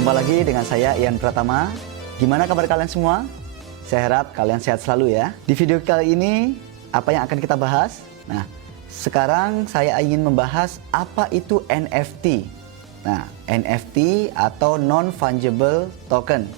Jumpa lagi dengan saya Ian Pratama. Gimana kabar kalian semua? Saya harap kalian sehat selalu ya. Di video kali ini, apa yang akan kita bahas? Nah, sekarang saya ingin membahas apa itu NFT. Nah, NFT atau Non-Fungible Token.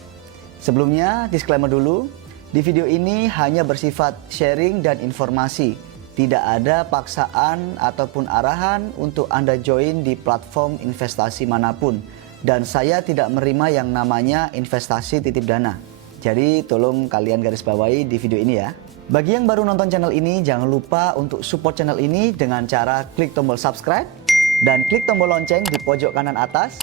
Sebelumnya, disclaimer dulu. Di video ini hanya bersifat sharing dan informasi. Tidak ada paksaan ataupun arahan untuk Anda join di platform investasi manapun. Dan saya tidak menerima yang namanya investasi titip dana. Jadi tolong kalian garis bawahi di video ini ya. Bagi yang baru nonton channel ini, jangan lupa untuk support channel ini dengan cara klik tombol subscribe dan klik tombol lonceng di pojok kanan atas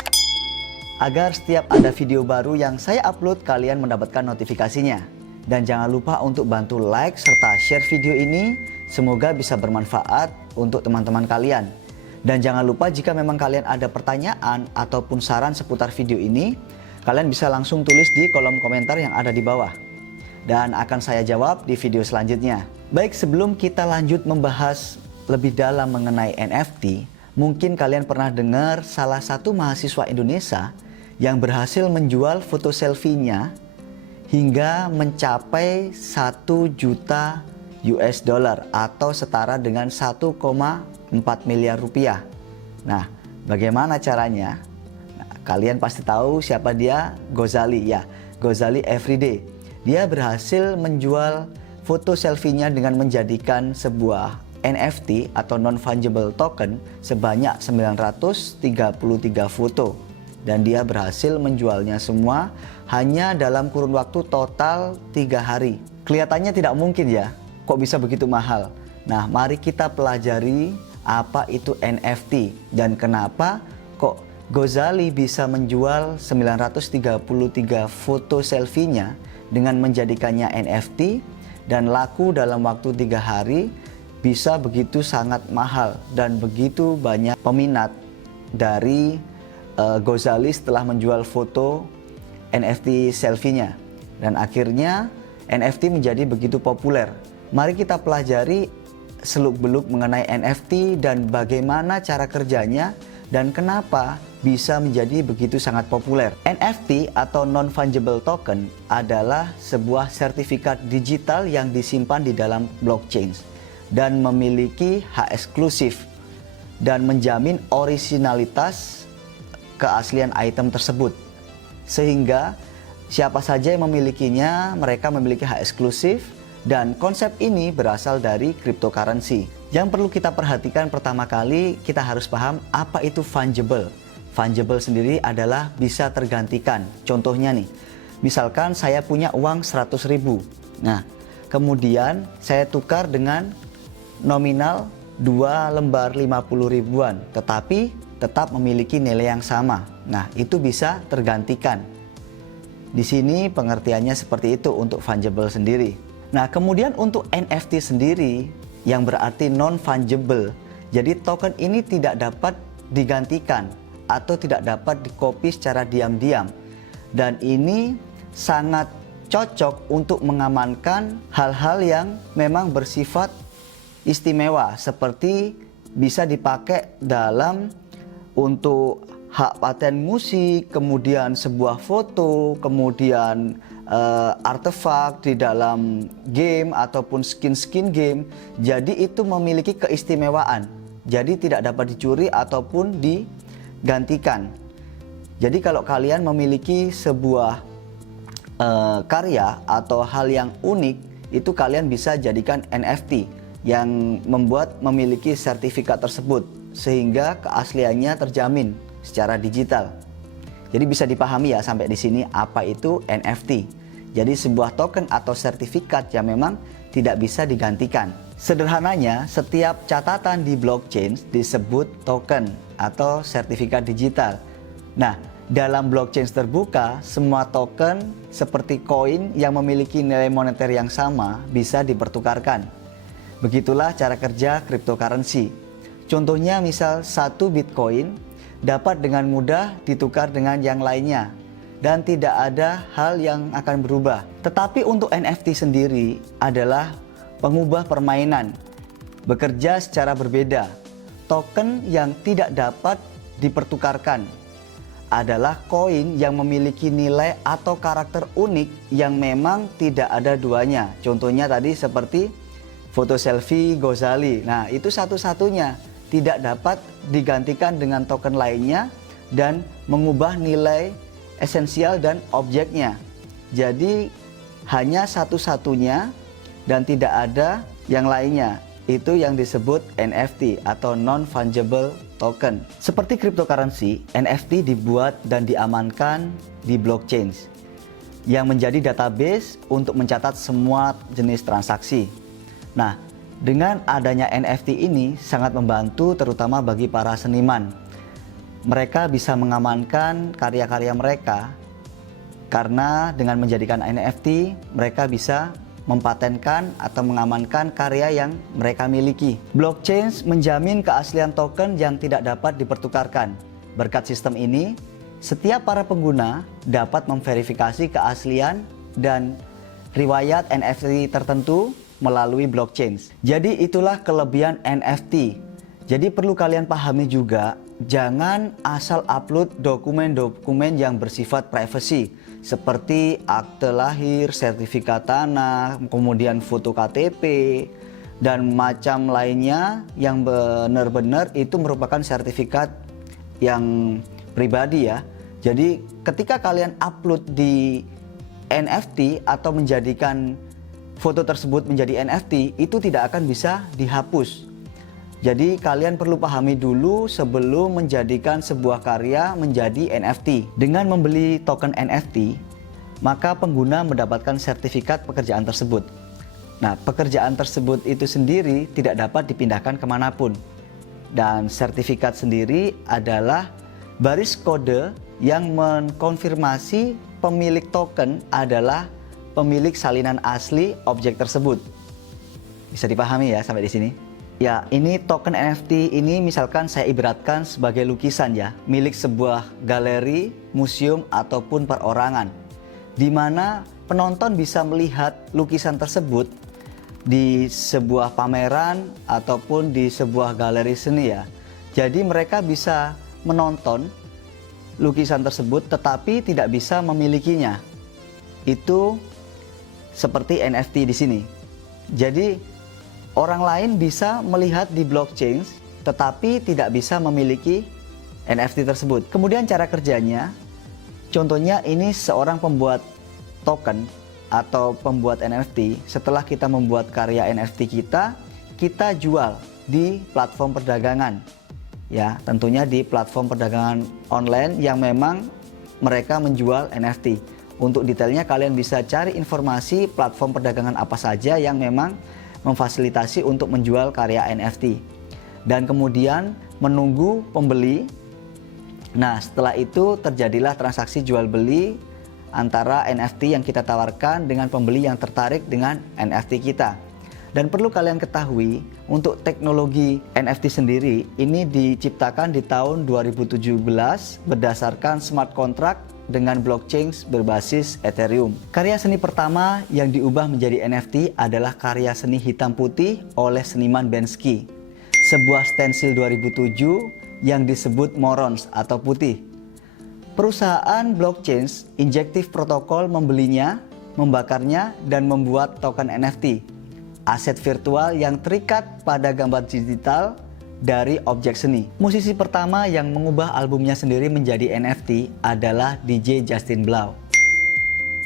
agar setiap ada video baru yang saya upload kalian mendapatkan notifikasinya. Dan jangan lupa untuk bantu like serta share video ini, semoga bisa bermanfaat untuk teman-teman kalian. Dan jangan lupa jika memang kalian ada pertanyaan ataupun saran seputar video ini, kalian bisa langsung tulis di kolom komentar yang ada di bawah. Dan akan saya jawab di video selanjutnya. Baik, sebelum kita lanjut membahas lebih dalam mengenai NFT, mungkin kalian pernah dengar salah satu mahasiswa Indonesia yang berhasil menjual foto selfie-nya hingga mencapai 1 juta US dollar atau setara dengan 1,4 miliar rupiah. Nah, bagaimana caranya? Nah, kalian pasti tahu siapa dia? Gozali ya, Gozali Everyday. Dia berhasil menjual foto selfie-nya dengan menjadikan sebuah NFT atau non-fungible token sebanyak 933 foto. Dan dia berhasil menjualnya semua hanya dalam kurun waktu total 3 hari. Kelihatannya tidak mungkin ya, kok bisa begitu mahal? Nah, mari kita pelajari apa itu NFT dan kenapa kok Gozali bisa menjual 933 foto selfie-nya dengan menjadikannya NFT dan laku dalam waktu 3 hari bisa begitu sangat mahal dan begitu banyak peminat dari Gozali setelah menjual foto NFT selfie-nya. Dan akhirnya NFT menjadi begitu populer. Mari kita pelajari seluk-beluk mengenai NFT dan bagaimana cara kerjanya dan kenapa bisa menjadi begitu sangat populer. NFT atau Non-Fungible Token adalah sebuah sertifikat digital yang disimpan di dalam blockchain dan memiliki hak eksklusif dan menjamin orisinalitas keaslian item tersebut. Sehingga siapa saja yang memilikinya, mereka memiliki hak eksklusif. Dan konsep ini berasal dari cryptocurrency. Yang perlu kita perhatikan pertama kali, kita harus paham apa itu fungible. Fungible sendiri adalah bisa tergantikan. Contohnya nih, misalkan saya punya uang 100.000. Nah, kemudian saya tukar dengan nominal 2 lembar 50 ribuan, tetapi tetap memiliki nilai yang sama. Nah, itu bisa tergantikan. Di sini pengertiannya seperti itu untuk fungible sendiri. Nah, kemudian untuk NFT sendiri yang berarti non-fungible. Jadi token ini tidak dapat digantikan atau tidak dapat di-copy secara diam-diam. Dan ini sangat cocok untuk mengamankan hal-hal yang memang bersifat istimewa seperti bisa dipakai dalam untuk hak paten musik, kemudian sebuah foto, kemudian artefak di dalam game ataupun skin-skin game. Jadi itu memiliki keistimewaan. Jadi tidak dapat dicuri ataupun digantikan. Jadi kalau kalian memiliki sebuah karya atau hal yang unik, itu kalian bisa jadikan NFT yang memiliki sertifikat tersebut sehingga keasliannya terjamin secara digital. Jadi bisa dipahami ya sampai di sini apa itu NFT. Jadi sebuah token atau sertifikat yang memang tidak bisa digantikan. Sederhananya, setiap catatan di blockchain disebut token atau sertifikat digital. Nah, dalam blockchain terbuka, semua token seperti koin yang memiliki nilai moneter yang sama bisa dipertukarkan. Begitulah cara kerja cryptocurrency. Contohnya misal 1 Bitcoin dapat dengan mudah ditukar dengan yang lainnya dan tidak ada hal yang akan berubah. Tetapi untuk NFT sendiri adalah pengubah permainan, bekerja secara berbeda. Token yang tidak dapat dipertukarkan adalah koin yang memiliki nilai atau karakter unik yang memang tidak ada duanya. Contohnya tadi seperti foto selfie Ghazali. Nah, itu satu-satunya, tidak dapat digantikan dengan token lainnya dan mengubah nilai esensial dan objeknya. Jadi hanya satu-satunya dan tidak ada yang lainnya. Itu yang disebut NFT atau non-fungible token. Seperti cryptocurrency, NFT dibuat dan diamankan di blockchain yang menjadi database untuk mencatat semua jenis transaksi. Nah, dengan adanya NFT ini sangat membantu terutama bagi para seniman. Mereka bisa mengamankan karya-karya mereka karena dengan menjadikan NFT, mereka bisa mempatenkan atau mengamankan karya yang mereka miliki. Blockchain menjamin keaslian token yang tidak dapat dipertukarkan. Berkat sistem ini, setiap para pengguna dapat memverifikasi keaslian dan riwayat NFT tertentu melalui blockchain. Jadi itulah kelebihan NFT. Jadi perlu kalian pahami juga, jangan asal upload dokumen-dokumen yang bersifat privacy seperti akte lahir, sertifikat tanah, kemudian foto KTP dan macam lainnya yang benar-benar itu merupakan sertifikat yang pribadi ya. Jadi ketika kalian upload di NFT atau menjadikan foto tersebut menjadi NFT, itu tidak akan bisa dihapus. Jadi kalian perlu pahami dulu sebelum menjadikan sebuah karya menjadi NFT. Dengan membeli token NFT, maka pengguna mendapatkan sertifikat pekerjaan tersebut. Nah, pekerjaan tersebut itu sendiri tidak dapat dipindahkan kemanapun. Dan sertifikat sendiri adalah baris kode yang mengkonfirmasi pemilik token adalah pemilik salinan asli objek tersebut. Bisa dipahami ya sampai di sini? Ya, ini token NFT ini misalkan saya ibaratkan sebagai lukisan ya, milik sebuah galeri, museum ataupun perorangan, di mana penonton bisa melihat lukisan tersebut di sebuah pameran ataupun di sebuah galeri seni ya. Jadi mereka bisa menonton lukisan tersebut tetapi tidak bisa memilikinya. Itu seperti NFT di sini. Jadi orang lain bisa melihat di blockchain tetapi tidak bisa memiliki NFT tersebut. Kemudian cara kerjanya, contohnya ini seorang pembuat token atau pembuat NFT. Setelah kita membuat karya NFT kita jual di platform perdagangan. Ya, tentunya di platform perdagangan online yang memang mereka menjual NFT. Untuk detailnya kalian bisa cari informasi platform perdagangan apa saja yang memang memfasilitasi untuk menjual karya NFT. Dan kemudian menunggu pembeli. Nah, setelah itu terjadilah transaksi jual beli antara NFT yang kita tawarkan dengan pembeli yang tertarik dengan NFT kita. Dan perlu kalian ketahui, untuk teknologi NFT sendiri ini diciptakan di tahun 2017 berdasarkan smart contract dengan blockchain berbasis Ethereum. Karya seni pertama yang diubah menjadi NFT adalah karya seni hitam putih oleh seniman Banksy. Sebuah stensil 2007 yang disebut Morons atau putih. Perusahaan blockchain Injective Protocol membelinya, membakarnya, dan membuat token NFT. Aset virtual yang terikat pada gambar digital dari objek seni. Musisi pertama yang mengubah albumnya sendiri menjadi NFT adalah DJ Justin Bieber.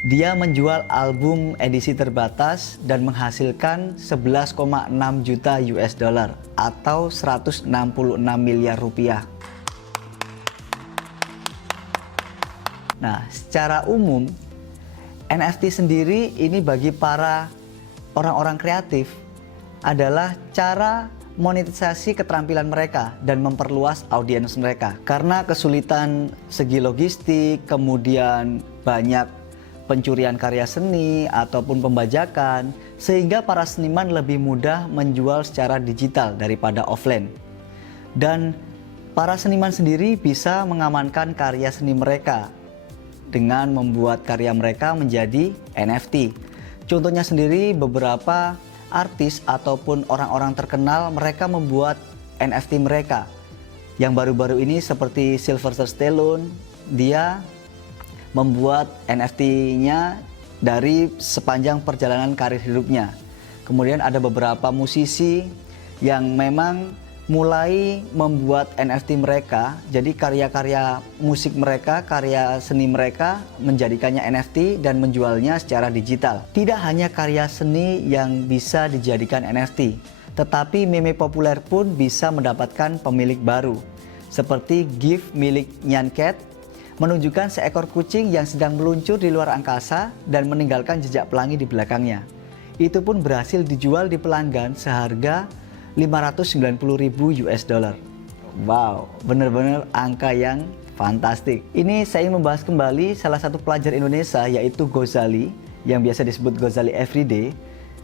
Dia menjual album edisi terbatas dan menghasilkan 11,6 juta US dollar atau 166 miliar rupiah. Nah, secara umum NFT sendiri ini bagi para orang-orang kreatif adalah cara monetisasi keterampilan mereka dan memperluas audiens mereka. Karena kesulitan segi logistik, kemudian banyak pencurian karya seni ataupun pembajakan, sehingga para seniman lebih mudah menjual secara digital daripada offline. Dan para seniman sendiri bisa mengamankan karya seni mereka dengan membuat karya mereka menjadi NFT. Contohnya sendiri beberapa artis ataupun orang-orang terkenal mereka membuat NFT mereka. Yang baru-baru ini seperti Sylvester Stallone, dia membuat NFT-nya dari sepanjang perjalanan karir hidupnya. Kemudian ada beberapa musisi yang memang mulai membuat NFT mereka, jadi karya-karya musik mereka, karya seni mereka menjadikannya NFT dan menjualnya secara digital. Tidak hanya karya seni yang bisa dijadikan NFT, tetapi meme populer pun bisa mendapatkan pemilik baru. Seperti GIF milik Nyan Cat, menunjukkan seekor kucing yang sedang meluncur di luar angkasa dan meninggalkan jejak pelangi di belakangnya. Itu pun berhasil dijual di pelanggan seharga 590.000 US dollar. Wow, benar-benar angka yang fantastik. Ini saya ingin membahas kembali salah satu pelajar Indonesia yaitu Gozali, yang biasa disebut Gozali Everyday.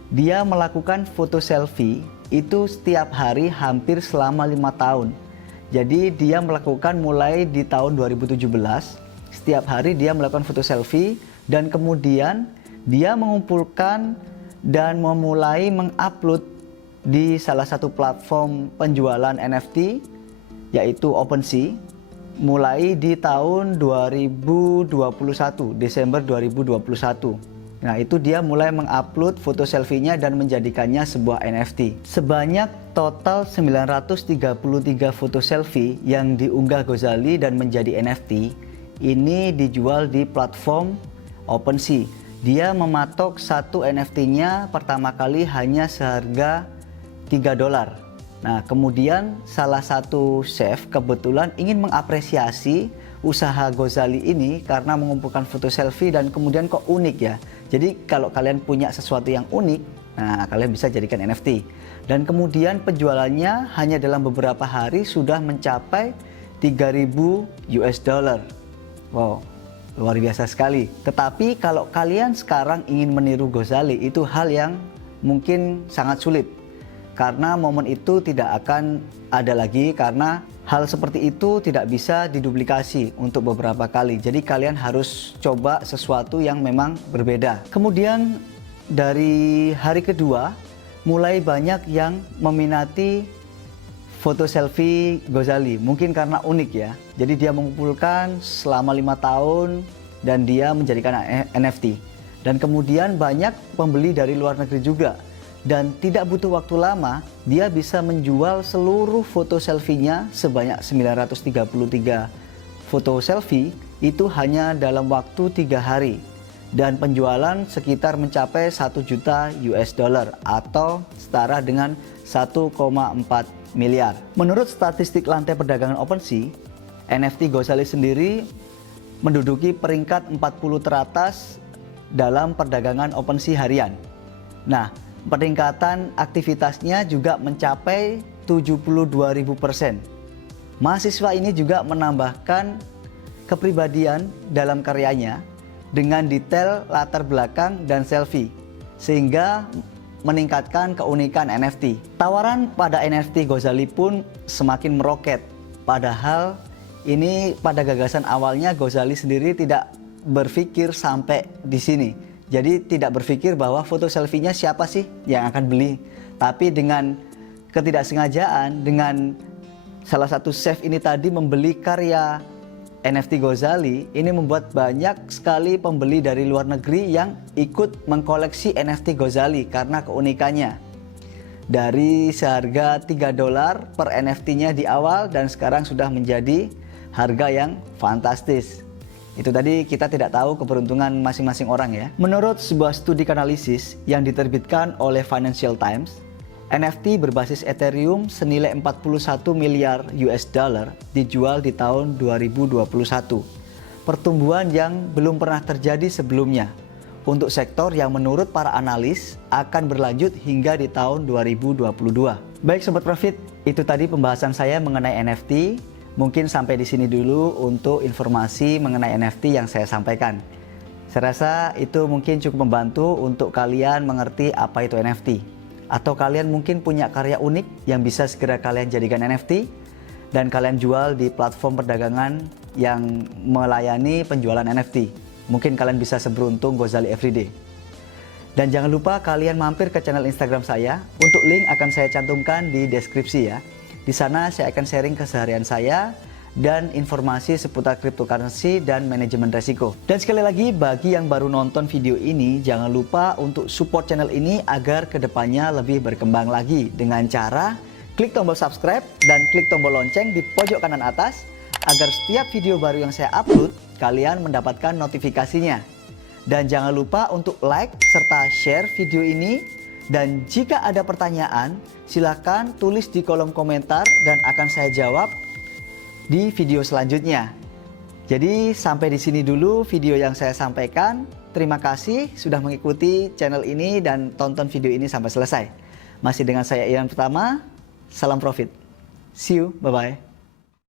Dia melakukan foto selfie itu setiap hari hampir selama 5 tahun. Jadi dia melakukan mulai di tahun 2017, setiap hari dia melakukan foto selfie dan kemudian dia mengumpulkan dan memulai mengupload di salah satu platform penjualan NFT yaitu OpenSea mulai di tahun 2021, Desember 2021. Nah, itu dia mulai mengupload foto selfie-nya dan menjadikannya sebuah NFT. Sebanyak total 933 foto selfie yang diunggah Gozali dan menjadi NFT ini dijual di platform OpenSea. Dia mematok satu NFT-nya pertama kali hanya seharga $3. Nah, kemudian salah satu chef kebetulan ingin mengapresiasi usaha Gozali ini karena mengumpulkan foto selfie dan kemudian kok unik ya. Jadi kalau kalian punya sesuatu yang unik, nah kalian bisa jadikan NFT. Dan kemudian penjualannya hanya dalam beberapa hari sudah mencapai 3.000 US dollar. Wow, luar biasa sekali. Tetapi kalau kalian sekarang ingin meniru Gozali, itu hal yang mungkin sangat sulit. Karena momen itu tidak akan ada lagi karena hal seperti itu tidak bisa diduplikasi untuk beberapa kali. Jadi kalian harus coba sesuatu yang memang berbeda. Kemudian dari hari kedua mulai banyak yang meminati foto selfie Gozali. Mungkin karena unik ya. Jadi dia mengumpulkan selama 5 tahun dan dia menjadikan NFT. Dan kemudian banyak pembeli dari luar negeri juga. Dan tidak butuh waktu lama, dia bisa menjual seluruh foto selfie-nya sebanyak 933 foto selfie itu hanya dalam waktu 3 hari. Dan penjualan sekitar mencapai 1 juta US dollar atau setara dengan 1,4 miliar. Menurut statistik lantai perdagangan OpenSea, NFT Gozali sendiri menduduki peringkat 40 teratas dalam perdagangan OpenSea harian. Nah, peningkatan aktivitasnya juga mencapai 72.000%. Mahasiswa ini juga menambahkan kepribadian dalam karyanya dengan detail latar belakang dan selfie, sehingga meningkatkan keunikan NFT. Tawaran pada NFT Gozali pun semakin meroket. Padahal ini pada gagasan awalnya Gozali sendiri tidak berpikir sampai di sini. Jadi tidak berpikir bahwa foto selfie-nya siapa sih yang akan beli. Tapi dengan ketidaksengajaan, dengan salah satu chef ini tadi membeli karya NFT Gozali, ini membuat banyak sekali pembeli dari luar negeri yang ikut mengkoleksi NFT Gozali karena keunikannya. Dari seharga $3 per NFT-nya di awal dan sekarang sudah menjadi harga yang fantastis. Itu tadi kita tidak tahu keberuntungan masing-masing orang ya. Menurut sebuah studi analisis yang diterbitkan oleh Financial Times, NFT berbasis Ethereum senilai 41 miliar US dollar dijual di tahun 2021. Pertumbuhan yang belum pernah terjadi sebelumnya untuk sektor yang menurut para analis akan berlanjut hingga di tahun 2022. Baik Sobat Profit, itu tadi pembahasan saya mengenai NFT. Mungkin sampai di sini dulu untuk informasi mengenai NFT yang saya sampaikan. Saya rasa itu mungkin cukup membantu untuk kalian mengerti apa itu NFT. Atau kalian mungkin punya karya unik yang bisa segera kalian jadikan NFT dan kalian jual di platform perdagangan yang melayani penjualan NFT. Mungkin kalian bisa seberuntung Gozali Everyday. Dan jangan lupa kalian mampir ke channel Instagram saya. Untuk link akan saya cantumkan di deskripsi ya. Di sana saya akan sharing keseharian saya dan informasi seputar cryptocurrency dan manajemen resiko. Dan sekali lagi, bagi yang baru nonton video ini, jangan lupa untuk support channel ini agar kedepannya lebih berkembang lagi dengan cara klik tombol subscribe dan klik tombol lonceng di pojok kanan atas agar setiap video baru yang saya upload, kalian mendapatkan notifikasinya. Dan jangan lupa untuk like serta share video ini. Dan jika ada pertanyaan, silakan tulis di kolom komentar dan akan saya jawab di video selanjutnya. Jadi sampai di sini dulu video yang saya sampaikan. Terima kasih sudah mengikuti channel ini dan tonton video ini sampai selesai. Masih dengan saya Ian Pratama. Salam profit. See you. Bye-bye.